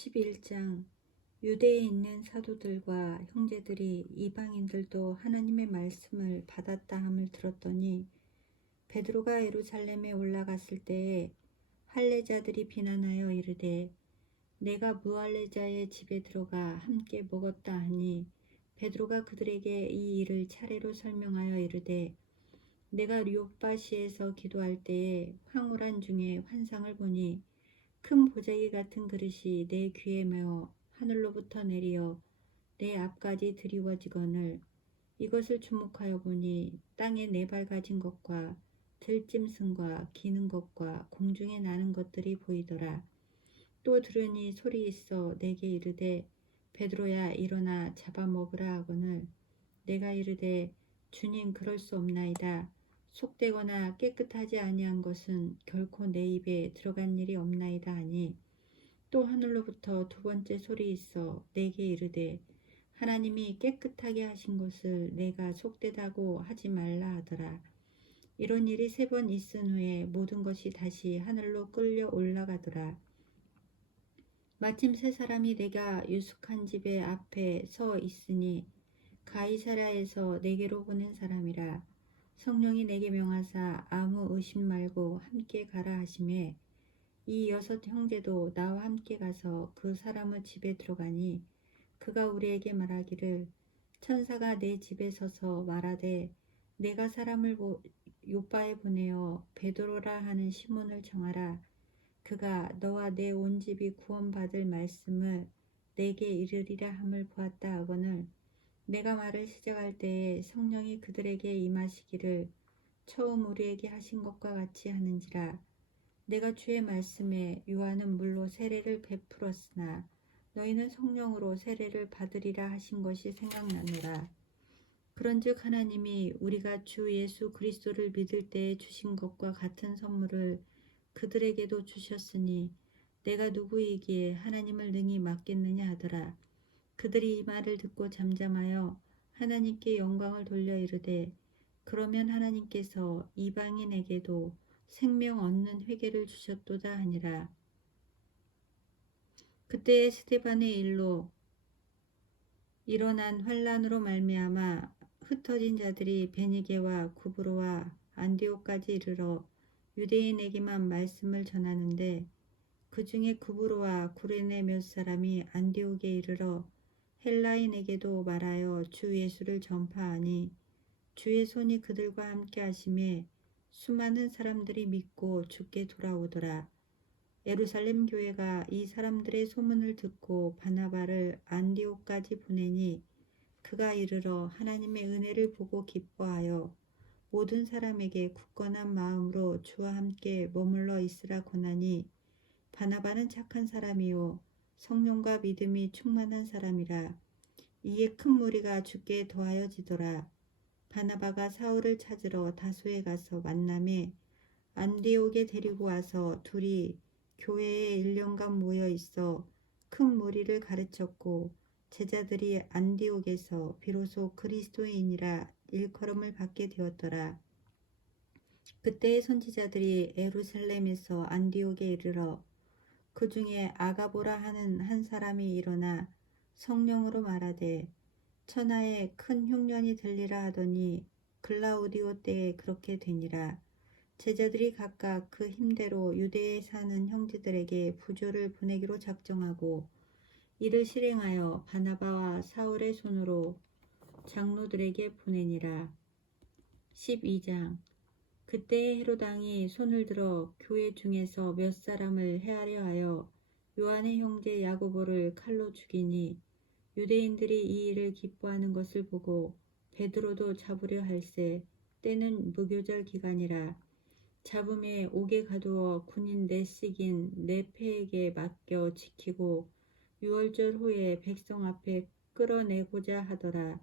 11장. 유대에 있는 사도들과 형제들이 이방인들도 하나님의 말씀을 받았다 함을 들었더니 베드로가 예루살렘에 올라갔을 때에 할례자들이 비난하여 이르되 내가 무할례자의 집에 들어가 함께 먹었다 하니 베드로가 그들에게 이 일을 차례로 설명하여 이르되 내가 요빠시에서 기도할 때에 황홀한 중에 환상을 보니 큰 보자기 같은 그릇이 내 귀에 메어 하늘로부터 내리어 내 앞까지 드리워지거늘 이것을 주목하여 보니 땅에 네 발 가진 것과 들짐승과 기는 것과 공중에 나는 것들이 보이더라. 또 들으니 소리 있어 내게 이르되 베드로야 일어나 잡아먹으라 하거늘 내가 이르되 주님 그럴 수 없나이다. 속되거나 깨끗하지 아니한 것은 결코 내 입에 들어간 일이 없나이다 하니 또 하늘로부터 두 번째 소리 있어 내게 이르되 하나님이 깨끗하게 하신 것을 내가 속되다고 하지 말라 하더라. 이런 일이 세 번 있은 후에 모든 것이 다시 하늘로 끌려 올라가더라. 마침 세 사람이 내가 유숙한 집의 앞에 서 있으니 가이사랴에서 내게로 보낸 사람이라. 성령이 내게 명하사 아무 의심 말고 함께 가라 하시매 이 여섯 형제도 나와 함께 가서 그 사람의 집에 들어가니 그가 우리에게 말하기를 천사가 내 집에 서서 말하되 내가 사람을 요빠에 보내어 베드로라 하는 시몬을 정하라. 그가 너와 내 온 집이 구원받을 말씀을 내게 이르리라 함을 보았다 하거늘 내가 말을 시작할 때에 성령이 그들에게 임하시기를 처음 우리에게 하신 것과 같이 하는지라. 내가 주의 말씀에 요한은 물로 세례를 베풀었으나 너희는 성령으로 세례를 받으리라 하신 것이 생각나노라. 그런즉 하나님이 우리가 주 예수 그리스도를 믿을 때에 주신 것과 같은 선물을 그들에게도 주셨으니 내가 누구이기에 하나님을 능히 맡겠느냐 하더라. 그들이 이 말을 듣고 잠잠하여 하나님께 영광을 돌려 이르되 그러면 하나님께서 이방인에게도 생명 얻는 회개를 주셨도다 하니라. 그때에 스데반의 일로 일어난 환란으로 말미암아 흩어진 자들이 베니게와 구브로와 안디옥까지 이르러 유대인에게만 말씀을 전하는데 그 중에 구브로와 구레네 몇 사람이 안디옥에 이르러 헬라인에게도 말하여 주 예수를 전파하니 주의 손이 그들과 함께 하심에 수많은 사람들이 믿고 주께 돌아오더라. 예루살렘 교회가 이 사람들의 소문을 듣고 바나바를 안디옥까지 보내니 그가 이르러 하나님의 은혜를 보고 기뻐하여 모든 사람에게 굳건한 마음으로 주와 함께 머물러 있으라 권하니 바나바는 착한 사람이요 성령과 믿음이 충만한 사람이라. 이에 큰 무리가 주께 더하여지더라. 바나바가 사울을 찾으러 다소에 가서 만남에 안디옥에 데리고 와서 둘이 교회에 1년간 모여 있어 큰 무리를 가르쳤고 제자들이 안디옥에서 비로소 그리스도인이라 일컬음을 받게 되었더라. 그때의 선지자들이 예루살렘에서 안디옥에 이르러 그 중에 아가보라 하는 한 사람이 일어나 성령으로 말하되 천하에 큰 흉년이 들리라 하더니 글라우디오 때에 그렇게 되니라. 제자들이 각각 그 힘대로 유대에 사는 형제들에게 부조를 보내기로 작정하고 이를 실행하여 바나바와 사울의 손으로 장로들에게 보내니라. 12장. 그때에 헤로당이 손을 들어 교회 중에서 몇 사람을 해하려 하여 요한의 형제 야고보를 칼로 죽이니 유대인들이 이 일을 기뻐하는 것을 보고 베드로도 잡으려 할세 때는 무교절 기간이라. 잡음에 옥에 가두어 군인 넷씩인 네페에게 맡겨 지키고 유월절 후에 백성 앞에 끌어내고자 하더라.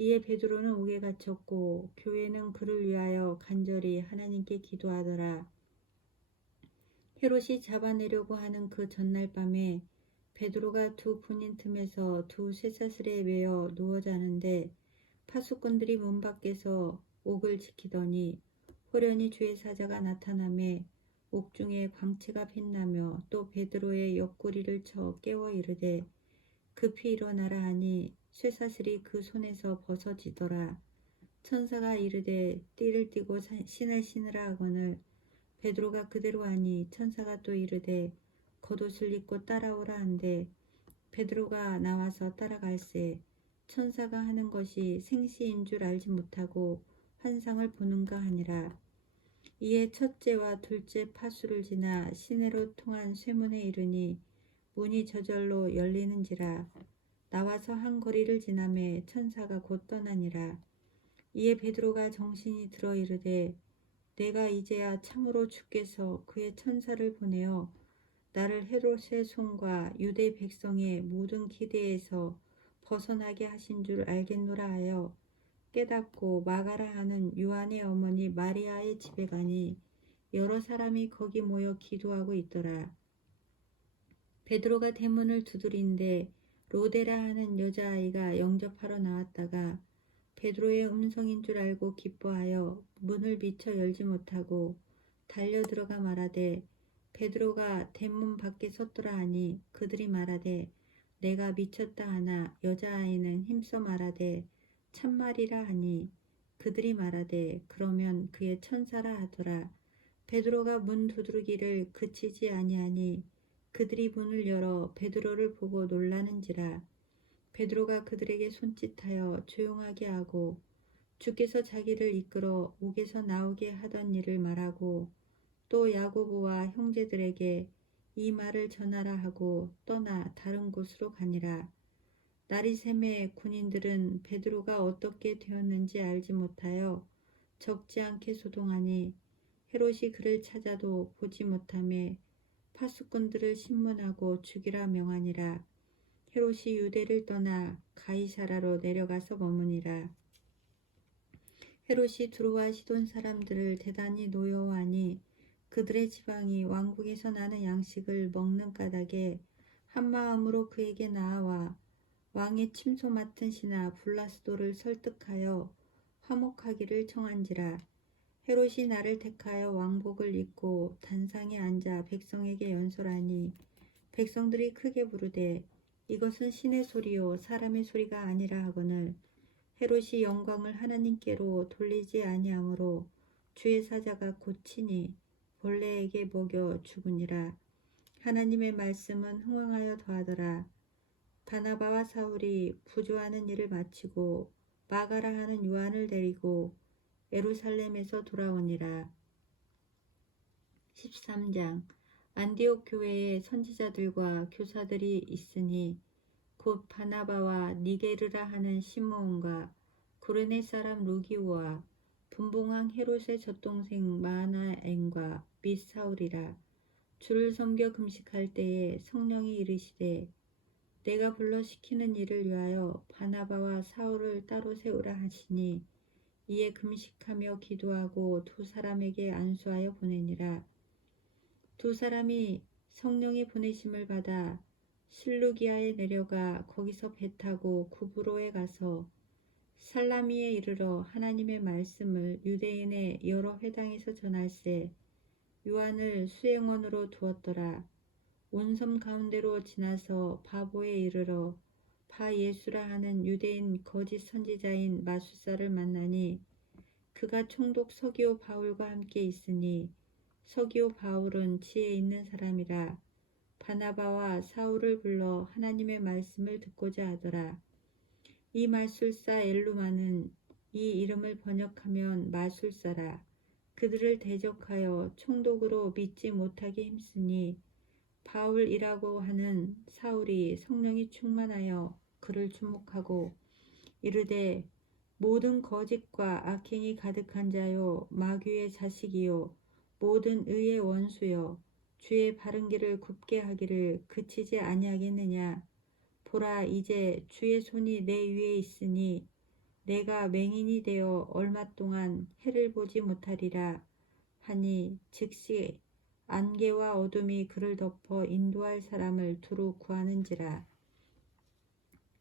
이에 베드로는 옥에 갇혔고 교회는 그를 위하여 간절히 하나님께 기도하더라. 헤롯이 잡아내려고 하는 그 전날 밤에 베드로가 두 군인 틈에서 두 쇠사슬에 매어 누워 자는데 파수꾼들이 문 밖에서 옥을 지키더니 호련히 주의 사자가 나타나매 옥중에 광채가 빛나며 또 베드로의 옆구리를 쳐 깨워 이르되 급히 일어나라 하니 쇠사슬이 그 손에서 벗어지더라. 천사가 이르되 띠를 띠고 신을 신으라 하거늘 베드로가 그대로 하니 천사가 또 이르되 겉옷을 입고 따라오라 한데 베드로가 나와서 따라갈새 천사가 하는 것이 생시인 줄 알지 못하고 환상을 보는가 하니라. 이에 첫째와 둘째 파수를 지나 시내로 통한 쇠문에 이르니 문이 저절로 열리는지라. 나와서 한 거리를 지나매 천사가 곧 떠나니라. 이에 베드로가 정신이 들어 이르되 내가 이제야 참으로 주께서 그의 천사를 보내어 나를 헤롯의 손과 유대 백성의 모든 기대에서 벗어나게 하신 줄 알겠노라 하여 깨닫고 마가라 하는 요한의 어머니 마리아의 집에 가니 여러 사람이 거기 모여 기도하고 있더라. 베드로가 대문을 두드린데 로데라 하는 여자아이가 영접하러 나왔다가 베드로의 음성인 줄 알고 기뻐하여 문을 미처 열지 못하고 달려 들어가 말하되 베드로가 대문 밖에 섰더라 하니 그들이 말하되 내가 미쳤다 하나 여자아이는 힘써 말하되 참말이라 하니 그들이 말하되 그러면 그의 천사라 하더라. 베드로가 문 두드리기를 그치지 아니하니 그들이 문을 열어 베드로를 보고 놀라는지라. 베드로가 그들에게 손짓하여 조용하게 하고 주께서 자기를 이끌어 옥에서 나오게 하던 일을 말하고 또 야고보와 형제들에게 이 말을 전하라 하고 떠나 다른 곳으로 가니라. 날이 새매 군인들은 베드로가 어떻게 되었는지 알지 못하여 적지 않게 소동하니 헤롯이 그를 찾아도 보지 못하매 파수꾼들을 신문하고 죽이라 명하니라. 헤롯이 유대를 떠나 가이사라로 내려가서 머무니라. 헤롯이 두로와 시돈 사람들을 대단히 노여워하니 그들의 지방이 왕국에서 나는 양식을 먹는 까닭에 한마음으로 그에게 나아와 왕의 침소 맡은 신하 블라스도를 설득하여 화목하기를 청한지라. 헤롯이 나를 택하여 왕복을 입고 단상에 앉아 백성에게 연설하니 백성들이 크게 부르되 이것은 신의 소리요 사람의 소리가 아니라 하거늘 헤롯이 영광을 하나님께로 돌리지 아니하므로 주의 사자가 고치니 벌레에게 먹여 죽으니라. 하나님의 말씀은 흥왕하여 더하더라. 바나바와 사울이 부조하는 일을 마치고 마가라 하는 요한을 데리고 예루살렘에서 돌아오니라. 13장 안디옥 교회에 선지자들과 교사들이 있으니 곧 바나바와 니게르라 하는 시므온과 구레네 사람 루기오와 분봉왕 헤롯의 젖동생 마하나엠과 및 사울이라. 주를 섬겨 금식할 때에 성령이 이르시되 내가 불러 시키는 일을 위하여 바나바와 사울을 따로 세우라 하시니 이에 금식하며 기도하고 두 사람에게 안수하여 보내니라. 두 사람이 성령의 보내심을 받아 실루기아에 내려가 거기서 배 타고 구브로에 가서 살라미에 이르러 하나님의 말씀을 유대인의 여러 회당에서 전할세 요한을 수행원으로 두었더라. 온 섬 가운데로 지나서 바보에 이르러 바 예수라 하는 유대인 거짓 선지자인 마술사를 만나니 그가 총독 서기오 바울과 함께 있으니 서기오 바울은 지혜 있는 사람이라. 바나바와 사울을 불러 하나님의 말씀을 듣고자 하더라. 이 마술사 엘루마는 이 이름을 번역하면 마술사라. 그들을 대적하여 총독으로 믿지 못하게 힘쓰니 바울이라고 하는 사울이 성령이 충만하여 그를 주목하고 이르되 모든 거짓과 악행이 가득한 자요 마귀의 자식이요 모든 의의 원수여 주의 바른 길을 굽게 하기를 그치지 아니하겠느냐. 보라 이제 주의 손이 내 위에 있으니 내가 맹인이 되어 얼마 동안 해를 보지 못하리라 하니 즉시 안개와 어둠이 그를 덮어 인도할 사람을 두루 구하는지라.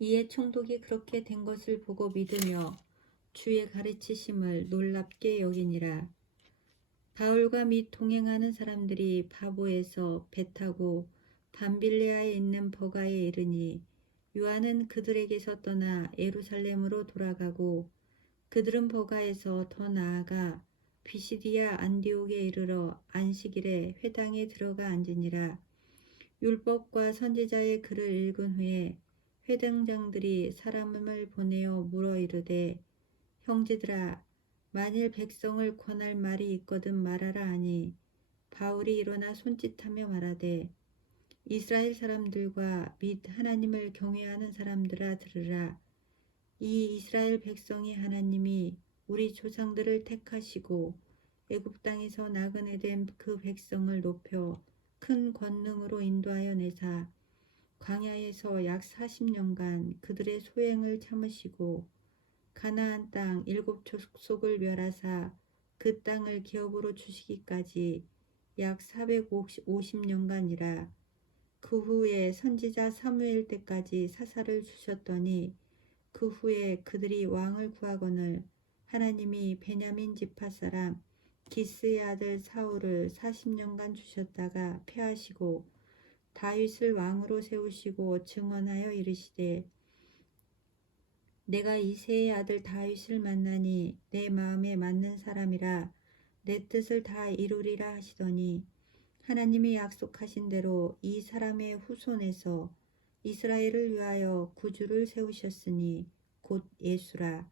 이에 총독이 그렇게 된 것을 보고 믿으며 주의 가르치심을 놀랍게 여기니라. 바울과 및 동행하는 사람들이 바보에서 배 타고 밤빌레아에 있는 버가에 이르니 요한은 그들에게서 떠나 예루살렘으로 돌아가고 그들은 버가에서 더 나아가 비시디아 안디옥에 이르러 안식일에 회당에 들어가 앉으니라. 율법과 선지자의 글을 읽은 후에 회당장들이 사람을 보내어 물어 이르되 형제들아 만일 백성을 권할 말이 있거든 말하라 하니 바울이 일어나 손짓하며 말하되 이스라엘 사람들과 및 하나님을 경외하는 사람들아 들으라. 이 이스라엘 백성이 하나님이 우리 조상들을 택하시고 애굽 땅에서 나그네 된 그 백성을 높여 큰 권능으로 인도하여 내사 광야에서 약 40년간 그들의 소행을 참으시고 가나안 땅 7족속을 멸하사 그 땅을 기업으로 주시기까지 약 450년간이라. 그 후에 선지자 사무엘 때까지 사사를 주셨더니 그 후에 그들이 왕을 구하거늘 하나님이 베냐민 지파 사람 기스의 아들 사울을 40년간 주셨다가 패하시고 다윗을 왕으로 세우시고 증언하여 이르시되 내가 이새의 아들 다윗을 만나니 내 마음에 맞는 사람이라 내 뜻을 다 이루리라 하시더니 하나님이 약속하신 대로 이 사람의 후손에서 이스라엘을 위하여 구주를 세우셨으니 곧 예수라.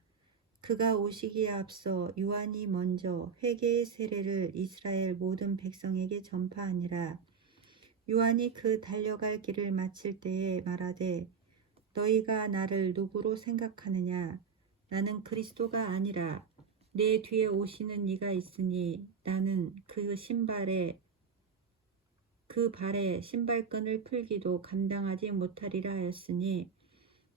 그가 오시기에 앞서 요한이 먼저 회개의 세례를 이스라엘 모든 백성에게 전파하니라. 요한이 그 달려갈 길을 마칠 때에 말하되 너희가 나를 누구로 생각하느냐? 나는 그리스도가 아니라 내 뒤에 오시는 이가 있으니 나는 그 발에 신발끈을 풀기도 감당하지 못하리라 하였으니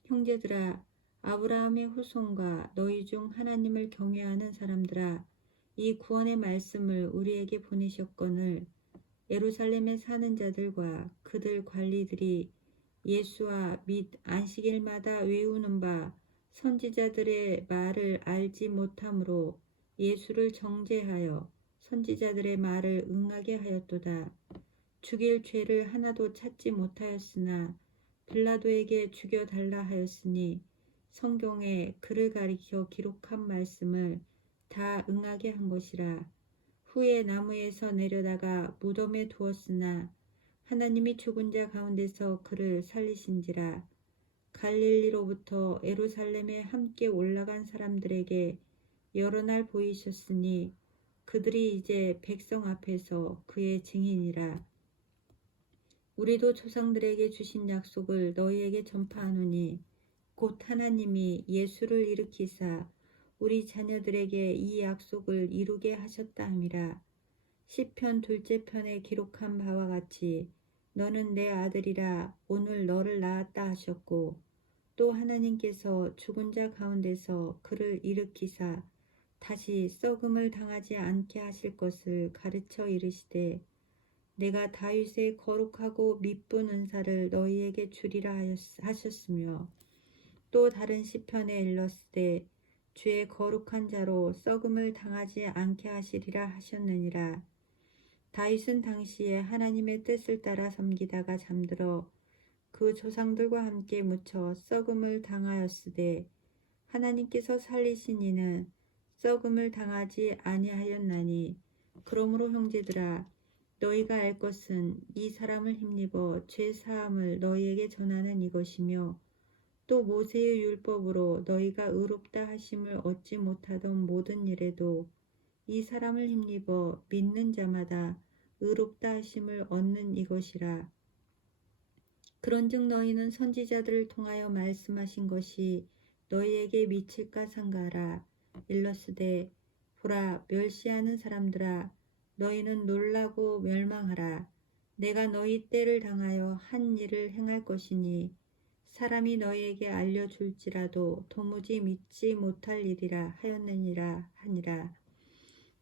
형제들아 아브라함의 후손과 너희 중 하나님을 경외하는 사람들아 이 구원의 말씀을 우리에게 보내셨거늘 예루살렘에 사는 자들과 그들 관리들이 예수와 및 안식일마다 외우는 바 선지자들의 말을 알지 못함으로 예수를 정죄하여 선지자들의 말을 응하게 하였도다. 죽일 죄를 하나도 찾지 못하였으나 빌라도에게 죽여달라 하였으니 성경에 그를 가리켜 기록한 말씀을 다 응하게 한 것이라. 후에 나무에서 내려다가 무덤에 두었으나 하나님이 죽은 자 가운데서 그를 살리신지라. 갈릴리로부터 예루살렘에 함께 올라간 사람들에게 여러 날 보이셨으니 그들이 이제 백성 앞에서 그의 증인이라. 우리도 조상들에게 주신 약속을 너희에게 전파하노니 곧 하나님이 예수를 일으키사 우리 자녀들에게 이 약속을 이루게 하셨다 함이라. 시편 둘째 편에 기록한 바와 같이 너는 내 아들이라 오늘 너를 낳았다 하셨고 또 하나님께서 죽은 자 가운데서 그를 일으키사 다시 썩음을 당하지 않게 하실 것을 가르쳐 이르시되 내가 다윗의 거룩하고 미쁜 은사를 너희에게 주리라 하셨으며 또 다른 시편에 일렀으되 주의 거룩한 자로 썩음을 당하지 않게 하시리라 하셨느니라. 다윗은 당시에 하나님의 뜻을 따라 섬기다가 잠들어 그 조상들과 함께 묻혀 썩음을 당하였으되 하나님께서 살리신 이는 썩음을 당하지 아니하였나니 그러므로 형제들아 너희가 알 것은 이 사람을 힘입어 죄 사함을 너희에게 전하는 이것이며 또 모세의 율법으로 너희가 의롭다 하심을 얻지 못하던 모든 일에도 이 사람을 힘입어 믿는 자마다 의롭다 하심을 얻는 이것이라. 그런즉 너희는 선지자들을 통하여 말씀하신 것이 너희에게 미칠까 상가하라. 일러스되 보라 멸시하는 사람들아 너희는 놀라고 멸망하라. 내가 너희 때를 당하여 한 일을 행할 것이니 사람이 너희에게 알려줄지라도 도무지 믿지 못할 일이라 하였느니라 하니라.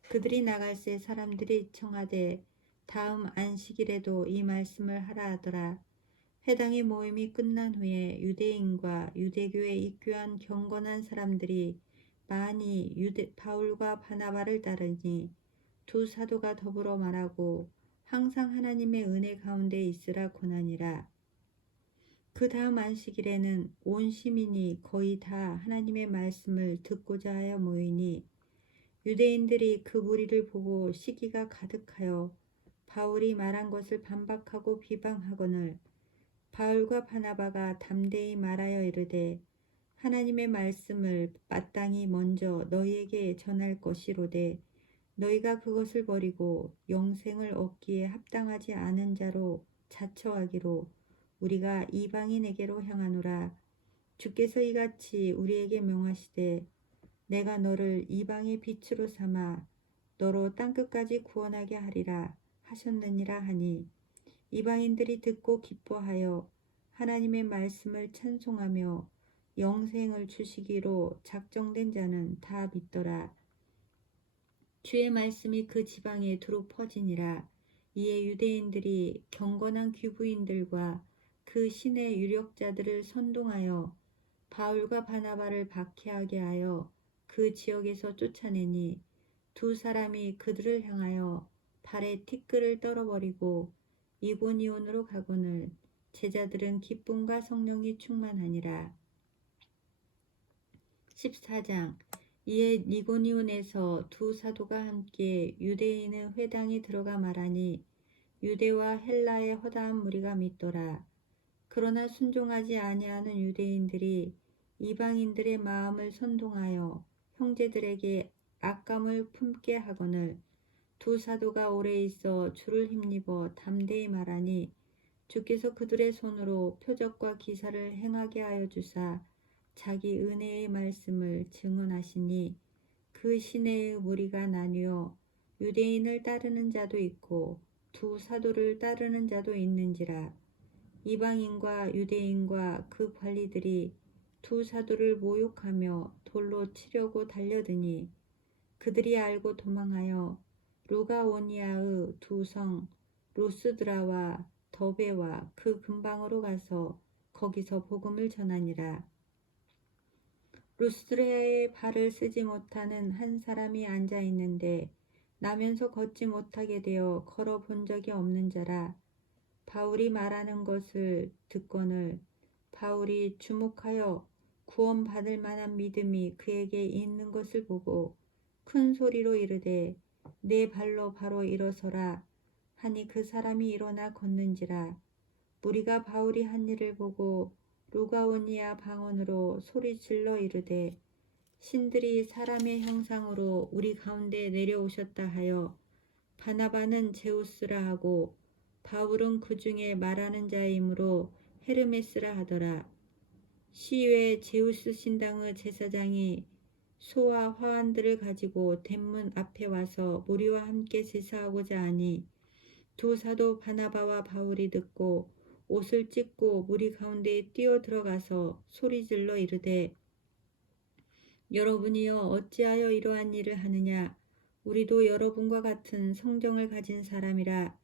그들이 나갈새 사람들이 청하되 다음 안식일에도 이 말씀을 하라 하더라. 회당의 모임이 끝난 후에 유대인과 유대교에 입교한 경건한 사람들이 많이 바울과 바나바를 따르니 두 사도가 더불어 말하고 항상 하나님의 은혜 가운데 있으라 권하니라. 그 다음 안식일에는 온 시민이 거의 다 하나님의 말씀을 듣고자 하여 모이니 유대인들이 그 무리를 보고 시기가 가득하여 바울이 말한 것을 반박하고 비방하거늘 바울과 바나바가 담대히 말하여 이르되 하나님의 말씀을 마땅히 먼저 너희에게 전할 것이로되 너희가 그것을 버리고 영생을 얻기에 합당하지 않은 자로 자처하기로 우리가 이방인에게로 향하노라. 주께서 이같이 우리에게 명하시되 내가 너를 이방의 빛으로 삼아 너로 땅끝까지 구원하게 하리라 하셨느니라 하니 이방인들이 듣고 기뻐하여 하나님의 말씀을 찬송하며 영생을 주시기로 작정된 자는 다 믿더라. 주의 말씀이 그 지방에 두루 퍼지니라. 이에 유대인들이 경건한 귀부인들과 그 신의 유력자들을 선동하여 바울과 바나바를 박해하게 하여 그 지역에서 쫓아내니 두 사람이 그들을 향하여 발에 티끌을 떨어버리고 이고니온으로 가거늘 제자들은 기쁨과 성령이 충만하니라. 14장. 이에 니고니온에서 두 사도가 함께 유대인의 회당에 들어가 말하니 유대와 헬라의 허다한 무리가 믿더라. 그러나 순종하지 아니하는 유대인들이 이방인들의 마음을 선동하여 형제들에게 악감을 품게 하거늘 두 사도가 오래 있어 주를 힘입어 담대히 말하니 주께서 그들의 손으로 표적과 기사를 행하게 하여 주사 자기 은혜의 말씀을 증언하시니 그 시내의 무리가 나뉘어 유대인을 따르는 자도 있고 두 사도를 따르는 자도 있는지라. 이방인과 유대인과 그 관리들이 두 사도를 모욕하며 돌로 치려고 달려드니 그들이 알고 도망하여 루가오니아의 두 성 루스드라와 더베와 그 근방으로 가서 거기서 복음을 전하니라. 루스드라에 발을 쓰지 못하는 한 사람이 앉아 있는데 나면서 걷지 못하게 되어 걸어 본 적이 없는 자라. 바울이 말하는 것을 듣거늘 바울이 주목하여 구원받을 만한 믿음이 그에게 있는 것을 보고 큰 소리로 이르되 내 발로 바로 일어서라 하니 그 사람이 일어나 걷는지라. 무리가 바울이 한 일을 보고 루가오니아 방언으로 소리질러 이르되 신들이 사람의 형상으로 우리 가운데 내려오셨다 하여 바나바는 제우스라 하고 바울은 그 중에 말하는 자이므로 헤르메스라 하더라. 시외 제우스 신당의 제사장이 소와 화환들을 가지고 대문 앞에 와서 무리와 함께 제사하고자 하니 두 사도 바나바와 바울이 듣고 옷을 찢고 무리 가운데에 뛰어 들어가서 소리질러 이르되 여러분이여 어찌하여 이러한 일을 하느냐. 우리도 여러분과 같은 성정을 가진 사람이라.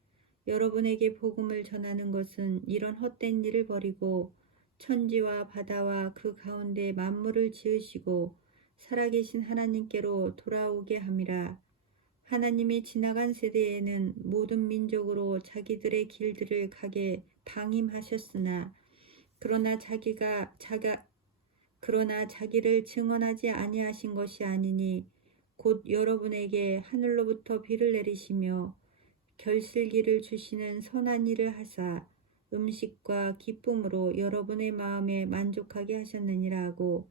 여러분에게 복음을 전하는 것은 이런 헛된 일을 버리고 천지와 바다와 그 가운데 만물을 지으시고 살아계신 하나님께로 돌아오게 함이라. 하나님이 지나간 세대에는 모든 민족으로 자기들의 길들을 가게 방임하셨으나 그러나 자기를 증언하지 아니하신 것이 아니니 곧 여러분에게 하늘로부터 비를 내리시며 결실기를 주시는 선한 일을 하사 음식과 기쁨으로 여러분의 마음에 만족하게 하셨느니라 하고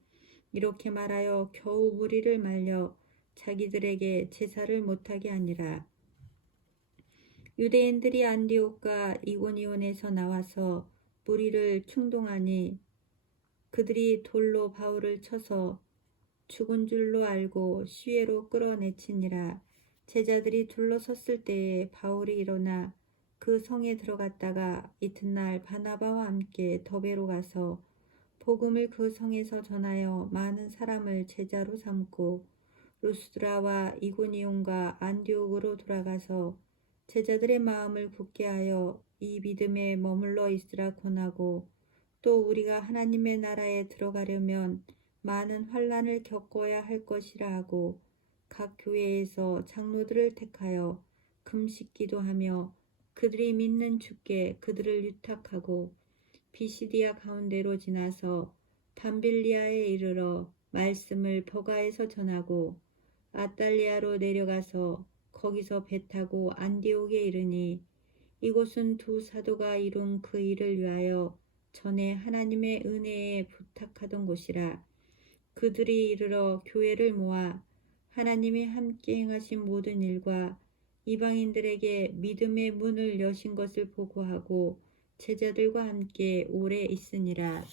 이렇게 말하여 겨우 무리를 말려 자기들에게 제사를 못하게 하니라. 유대인들이 안디옥과 이고니온에서 나와서 무리를 충동하니 그들이 돌로 바울을 쳐서 죽은 줄로 알고 시외로 끌어내치니라. 제자들이 둘러섰을 때에 바울이 일어나 그 성에 들어갔다가 이튿날 바나바와 함께 더베로 가서 복음을 그 성에서 전하여 많은 사람을 제자로 삼고 루스드라와 이고니온과 안디옥으로 돌아가서 제자들의 마음을 굳게 하여 이 믿음에 머물러 있으라 권하고 또 우리가 하나님의 나라에 들어가려면 많은 환난을 겪어야 할 것이라 하고 각 교회에서 장로들을 택하여 금식 기도하며 그들이 믿는 주께 그들을 유탁하고 비시디아 가운데로 지나서 밤빌리아에 이르러 말씀을 버가에서 전하고 아달리아로 내려가서 거기서 배 타고 안디옥에 이르니 이곳은 두 사도가 이룬 그 일을 위하여 전에 하나님의 은혜에 부탁하던 곳이라. 그들이 이르러 교회를 모아 하나님이 함께 행하신 모든 일과 이방인들에게 믿음의 문을 여신 것을 보고하고 제자들과 함께 오래 있으니라.